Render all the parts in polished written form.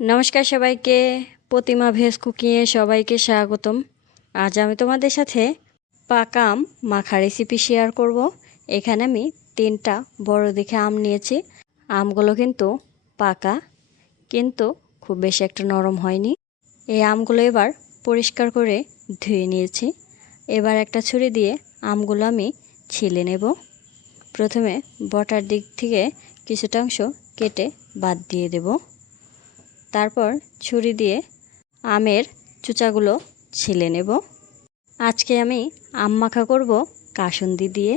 নমস্কার সবাইকে, প্রতিমা ভেজ কুকিংয়ে সবাইকে স্বাগতম। আজ আমি তোমাদের সাথে পাকা আম মাখা রেসিপি শেয়ার করব। এখানে আমি 3টা বড় দেখে আম নিয়েছি। আমগুলো কিন্তু পাকা, কিন্তু খুব বেশি একটা নরম হয়নি। এই আমগুলো এবার পরিষ্কার করে ধুয়ে নিয়েছি। এবার একটা ছুরি দিয়ে আমগুলো আমি ছিলে নেব। প্রথমে বটার দিক থেকে কিছুটা অংশ কেটে বাদ দিয়ে দেব। তারপর ছুরি দিয়ে আমের চুচাগুলো ছিলে নেব। আজকে আমি আম মাখা করব কাসুন্দি দিয়ে।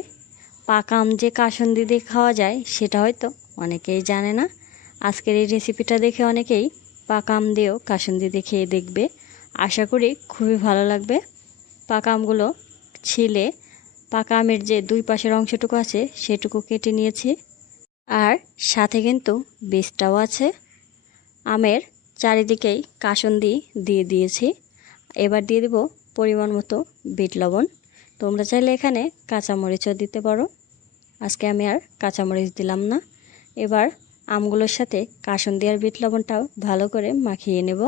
পাকা আম যে কাসুন্দি দিয়ে খাওয়া যায় সেটা হয়তো অনেকেই জানে না। আজকের এই রেসিপিটা দেখে অনেকেই পাকা আম দিয়েও কাসুন্দি দিয়ে খেয়ে দেখবে। আশা করি খুবই ভালো লাগবে। পাকা আমগুলো ছিলে পাকা আমের যে দুই পাশের অংশটুকু আছে সেটুকু কেটে নিয়েছি, আর সাথে কিন্তু বীজটাও আছে। আমের চারিদিকেই কাসুন্দি দিয়ে দিয়েছি। এবার দিয়ে দেব পরিমাণ মতো বিট লবণ। তোমরা চাইলে এখানে কাঁচামরিচও দিতে পারো, আজকে আমি আর কাঁচামরিচ দিলাম না। এবার আমগুলোর সাথে কাসুন্দি আর বিট লবণটাও ভালো করে মাখিয়ে নেব।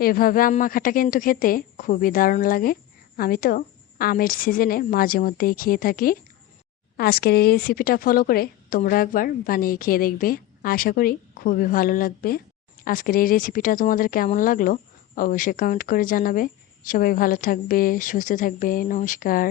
এভাবে আম মাখাটা কিন্তু খেতে খুবই দারুণ লাগে। আমি তো আমের সিজনে মাঝে মধ্যেই খেয়ে থাকি। আজকের এই রেসিপিটা ফলো করে তোমরা একবার বানিয়ে খেয়ে দেখবে, আশা করি খুবই ভালো লাগবে। আজকের এই রেসিপিটা তোমাদের কেমন লাগলো অবশ্যই কমেন্ট করে জানাবে। সবাই ভালো থাকবে, সুস্থ থাকবে। নমস্কার।